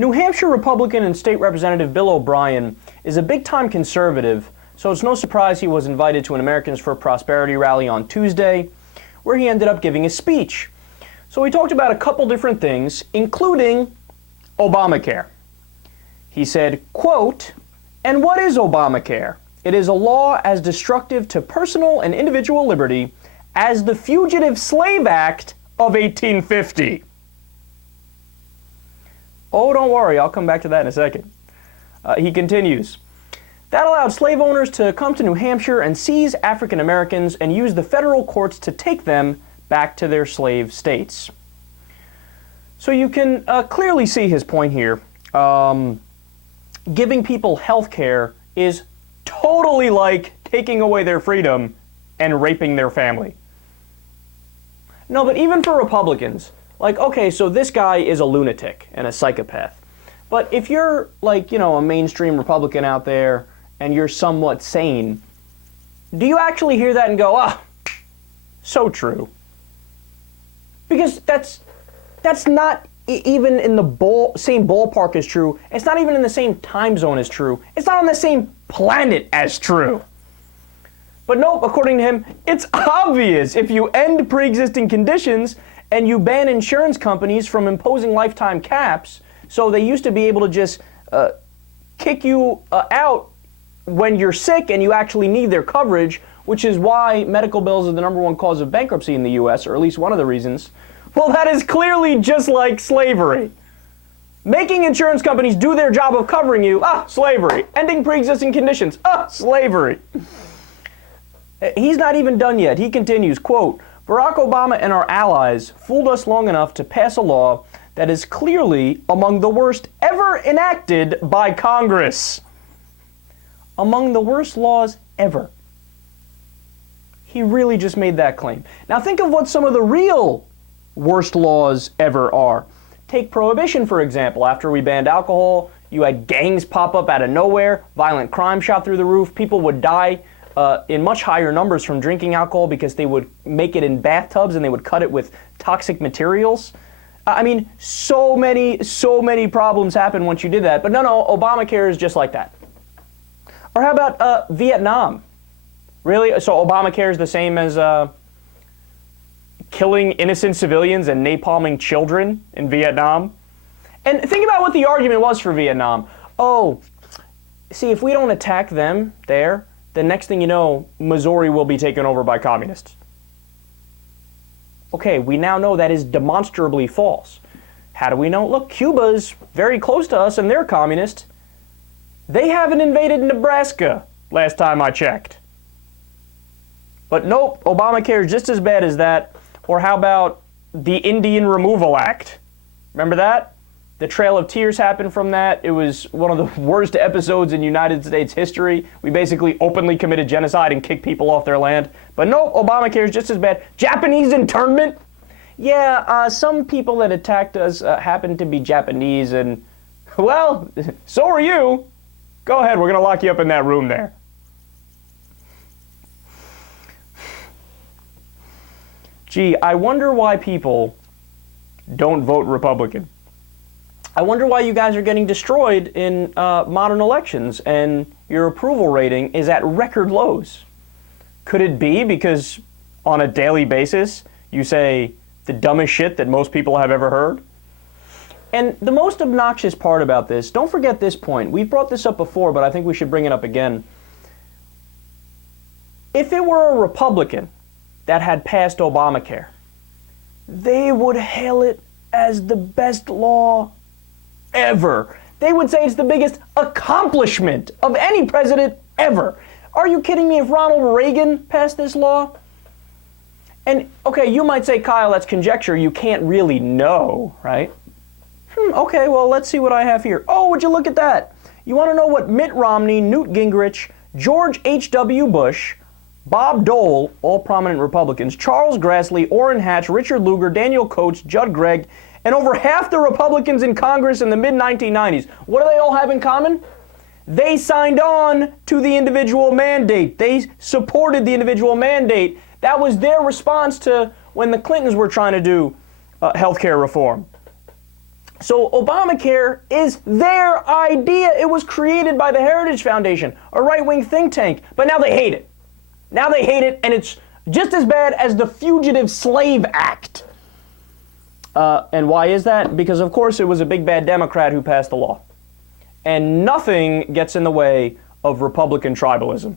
New Hampshire Republican and State Representative Bill O'Brien is a big-time conservative, so it's no surprise he was invited to an Americans for Prosperity rally on Tuesday, where he ended up giving a speech. So he talked about a couple different things, including Obamacare. He said, quote, "And what is Obamacare? It is a law as destructive to personal and individual liberty as the Fugitive Slave Act of 1850. Oh, don't worry, I'll come back to that in a second. He continues, "That allowed slave owners to come to New Hampshire and seize African Americans and use the federal courts to take them back to their slave states." So you can clearly see his point here. Giving people health care is totally like taking away their freedom and raping their family. No, but even for Republicans, like, okay, so this guy is a lunatic and a psychopath. But if you're like, a mainstream Republican out there and you're somewhat sane, do you actually hear that and go, so true? Because that's not even in the same ballpark as true. It's not even in the same time zone as true. It's not on the same planet as true. But nope, according to him, it's obvious. If you end pre-existing conditions and you ban insurance companies from imposing lifetime caps, so they used to be able to just kick you out when you're sick and you actually need their coverage, which is why medical bills are the #1 cause of bankruptcy in the U.S., or at least one of the reasons. Well, that is clearly just like slavery. Making insurance companies do their job of covering you, slavery. Ending pre-existing conditions, slavery. He's not even done yet. He continues, quote, "Barack Obama and our allies fooled us long enough to pass a law that is clearly among the worst ever enacted by Congress." Among the worst laws ever. He really just made that claim. Now think of what some of the real worst laws ever are. Take prohibition, for example. After we banned alcohol, you had gangs pop up out of nowhere, violent crime shot through the roof, people would die in much higher numbers from drinking alcohol because they would make it in bathtubs and they would cut it with toxic materials. I mean, so many problems happen once you did that. But no, Obamacare is just like that. Or how about Vietnam? Really? So Obamacare is the same as killing innocent civilians and napalming children in Vietnam? And think about what the argument was for Vietnam. Oh, see, if we don't attack them there, the next thing you know, Missouri will be taken over by communists. Okay, we now know that is demonstrably false. How do we know? Look, Cuba's very close to us and they're communist. They haven't invaded Nebraska, last time I checked. But nope, Obamacare is just as bad as that. Or how about the Indian Removal Act? Remember that? The Trail of Tears happened from that. It was one of the worst episodes in United States history. We basically openly committed genocide and kicked people off their land. But no, Obamacare is just as bad. Japanese internment? Yeah, some people that attacked us happened to be Japanese and, well, so are you. Go ahead, we're going to lock you up in that room there. Gee, I wonder why people don't vote Republican. I wonder why you guys are getting destroyed in modern elections and your approval rating is at record lows. Could it be because on a daily basis you say the dumbest shit that most people have ever heard? And the most obnoxious part about this, don't forget this point. We've brought this up before, but I think we should bring it up again. If it were a Republican that had passed Obamacare, they would hail it as the best law ever. They would say it's the biggest accomplishment of any president ever. Are you kidding me? If Ronald Reagan passed this law? And, okay, you might say, Kyle, that's conjecture. You can't really know, right? Okay, well, let's see what I have here. Oh, would you look at that? You want to know what Mitt Romney, Newt Gingrich, George H.W. Bush, Bob Dole, all prominent Republicans, Charles Grassley, Orrin Hatch, Richard Lugar, Daniel Coates, Judd Gregg, and over half the Republicans in Congress in the mid-1990s, what do they all have in common? They signed on to the individual mandate. They supported the individual mandate. That was their response to when the Clintons were trying to do health care reform. So Obamacare is their idea. It was created by the Heritage Foundation, a right-wing think tank, but now they hate it. Now they hate it, and it's just as bad as the Fugitive Slave Act. And why is that? Because, of course, it was a big bad Democrat who passed the law. And nothing gets in the way of Republican tribalism.